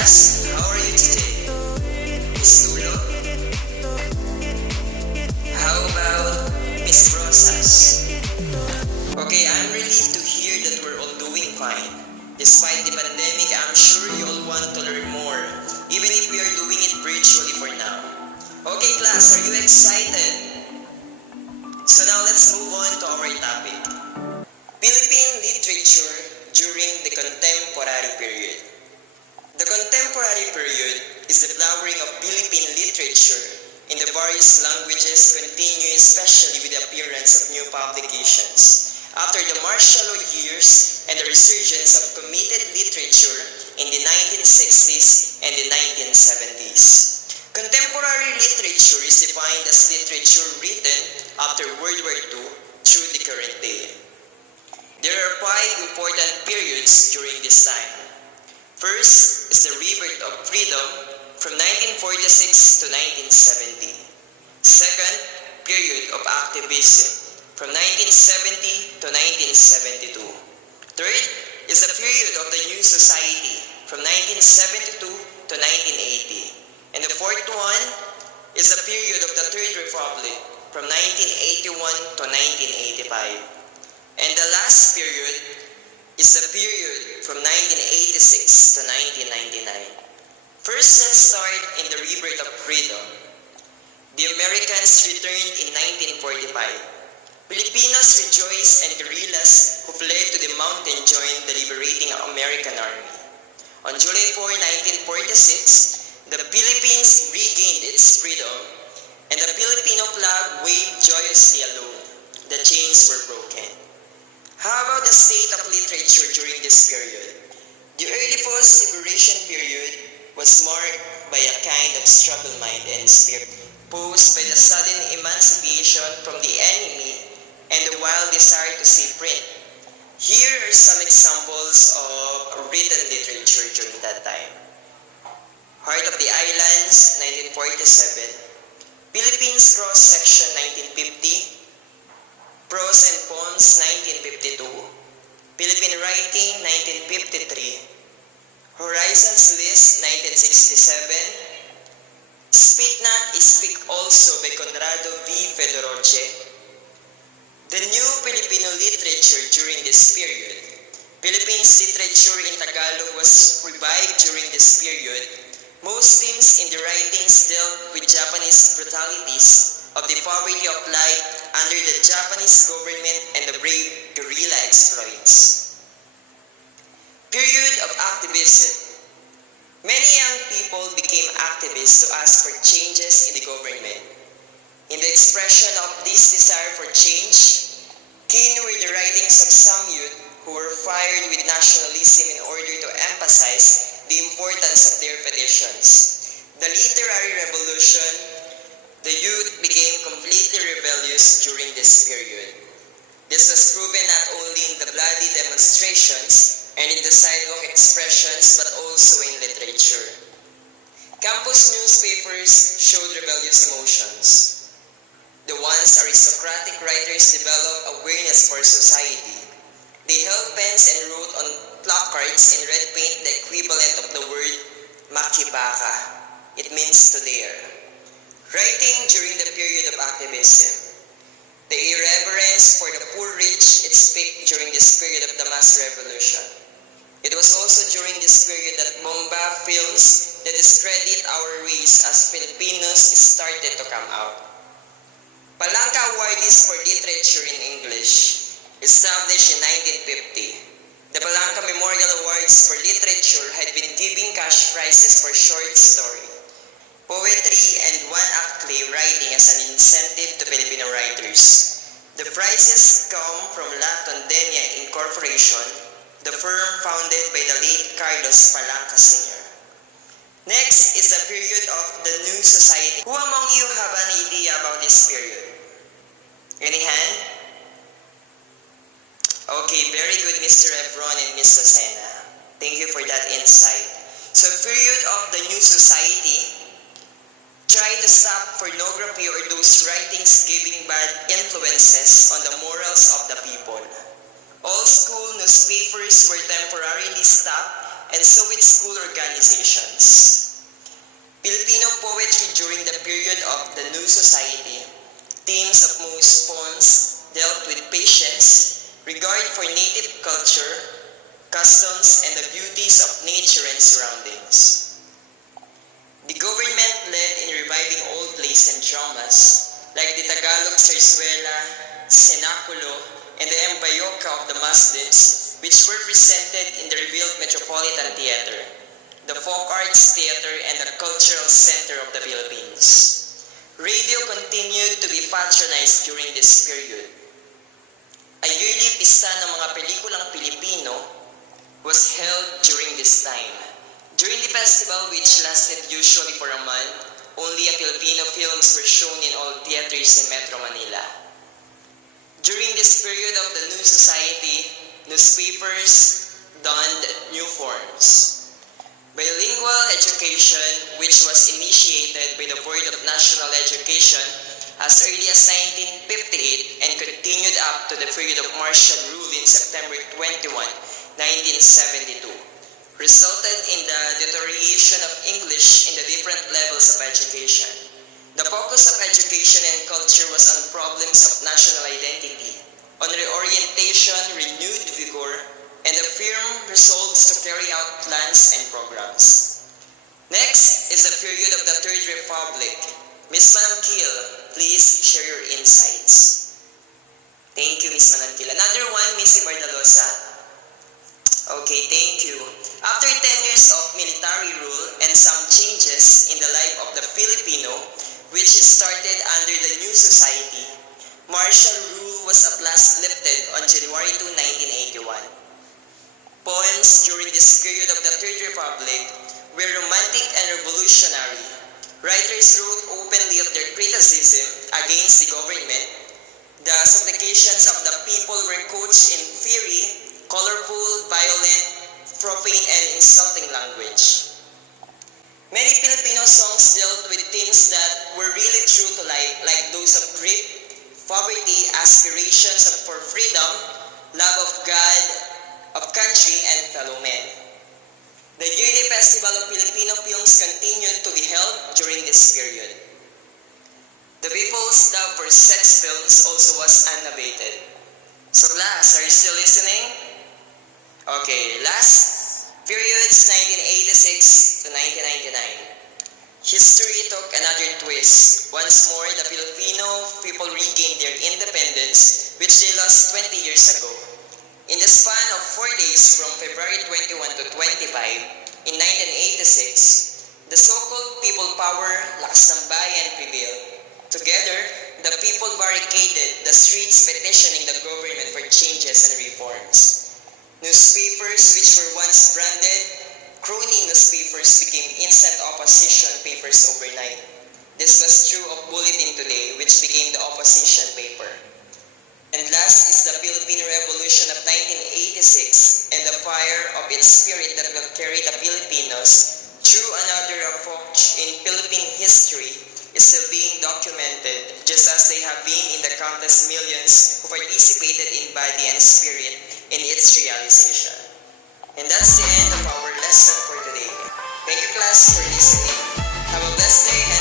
class, how are you today? Miss Tulo? How about Miss Rosas? Okay, I'm relieved to hear that we're all doing fine. Despite the pandemic, I'm sure you all want to learn more, even if we are doing it virtually for now. Okay class, are you excited? So now let's move on to our topic. Philippine literature during the contemporary period. The contemporary period is the flowering of Philippine literature in the various languages continue, especially with the appearance of new publications. After the martial law years and the resurgence of committed literature in the 1960s and the 1970s. Contemporary literature is defined as literature written after World War II through the current day. There are 5 important periods during this time. First is the rebirth of freedom from 1946 to 1970. Second, period of activism from 1970 to 1972. Third is the period of the new society from 1972 to 1980. And the fourth one is the period of the Third Republic from 1981 to 1985. And the last period is the period from 1986 to 1999. First, let's start in the rebirth of freedom. The Americans returned in 1945. Filipinos rejoiced and guerrillas who fled to the mountain joined the liberating American army. On July 4, 1946, the Philippines regained its freedom and the Filipino flag waved joyously alone. The chains were broken. How about the state of literature during this period? The early post-liberation period was marked by a kind of struggle mind and spirit posed by the sudden emancipation from the enemy and the wild desire to see print. Here are some examples of written literature during that time. Heart of the Islands, 1947. Philippines Cross-Section, 1950. Prose and Poems, 1952. Philippine Writing, 1953. Horizons List, 1967. Speak Not is Speak Also by Conrado V. Fedoroche. The new Filipino literature during this period. Philippines literature in Tagalog was revived during this period. Most themes in the writings dealt with Japanese brutalities of the poverty of life under the Japanese government and the brave guerrilla exploits. Period of activism. Many young people became activists to ask for changes in the government. In the expression of this desire for change, keen were the writings of some youth who were fired with nationalism in order to emphasize the importance of their petitions. The literary revolution, the youth became completely rebellious during this period. This was proven not only in the bloody demonstrations and in the sidewalk expressions but also in literature. Campus newspapers showed rebellious emotions. The once aristocratic writers developed awareness for society. They held pens and wrote on placards in red paint the equivalent of the word makibaka. It means to dare. Writing during the period of activism. The irreverence for the poor rich is peaked during this period of the mass revolution. It was also during this period that bomba films that discredit our race as Filipinos started to come out. Palanca Awardees for Literature in English, established in 1950. The Palanca Memorial Awards for Literature had been giving cash prizes for short story, poetry, and one-act play writing as an incentive to Filipino writers. The prizes come from La Tondenia Incorporation, the firm founded by the late Carlos Palanca Sr. Next is the period of the new society. Who among you have an idea about this period? Any hand? Okay, very good, Mr. Ebron and Ms. Lucena. Thank you for that insight. So, period of the new society, try to stop pornography or those writings giving bad influences on the morals of the people. All school newspapers were temporarily stopped and so with school organizations. period of the new society. Themes of most poems dealt with patience, regard for native culture, customs, and the beauties of nature and surroundings. The government led in reviving old plays and dramas, like the Tagalog Zarzuela, Cenaculo, and the Embayoka of the Muslims, which were presented in the rebuilt Metropolitan Theater, the Folk Arts Theater, and the Cultural Center of the Philippines. Radio continued to be patronized during this period. A yearly pista ng mga pelikulang Pilipino was held during this time. During the festival, which lasted usually for a month, only Filipino films were shown in all theaters in Metro Manila. During this period of the new society, newspapers donned new forms. Bilingual education, which was initiated by the Board of National Education as early as 1958 and continued up to the period of martial rule in September 21, 1972, resulted in the deterioration of English in the different levels of education. The focus of education and culture was on problems of national identity, on reorientation, renewed vigor, and the firm resolves to carry out plans and programs. Next is the period of the Third Republic. Ms. Manangkil, please share your insights. Thank you, Ms. Manangkil. Another one, Ms. Ibardalosa. Okay, thank you. After 10 years of military rule and some changes in the life of the Filipino, which is started under the new society, martial rule was at last lifted on January 2, 1981. Poems during this period of the Third Republic were romantic and revolutionary. Writers wrote openly of their criticism against the government. The supplications of the people were couched in fiery, colorful, violent, profane, and insulting language. Many Filipino songs dealt with things that were really true to life, like those of grief, poverty, aspirations for freedom, love of God, of country, and fellow men. The yearly festival of Filipino films continued to be held during this period. The people's love for sex films also was unabated. So class, are you still listening? Okay, last periods 1986 to 1999. History took another twist. Once more, the Filipino people regained their independence, which they lost 20 years ago. In the span of 4 days from February 21 to 25, in 1986, the so-called people power, Lakas ng Bayan, prevailed. Together, the people barricaded the streets petitioning the government for changes and reforms. Newspapers which were once branded crony newspapers became instant opposition papers overnight. This was true of Bulletin Today, which became the opposition paper. And last is the Philippine Revolution of 1986 and the fire of its spirit that will carry the Filipinos through another epoch in Philippine history is still being documented, just as they have been in the countless millions who participated in body and spirit in its realization. And that's the end of our lesson for today. Thank you, class, for listening. Have a blessed day.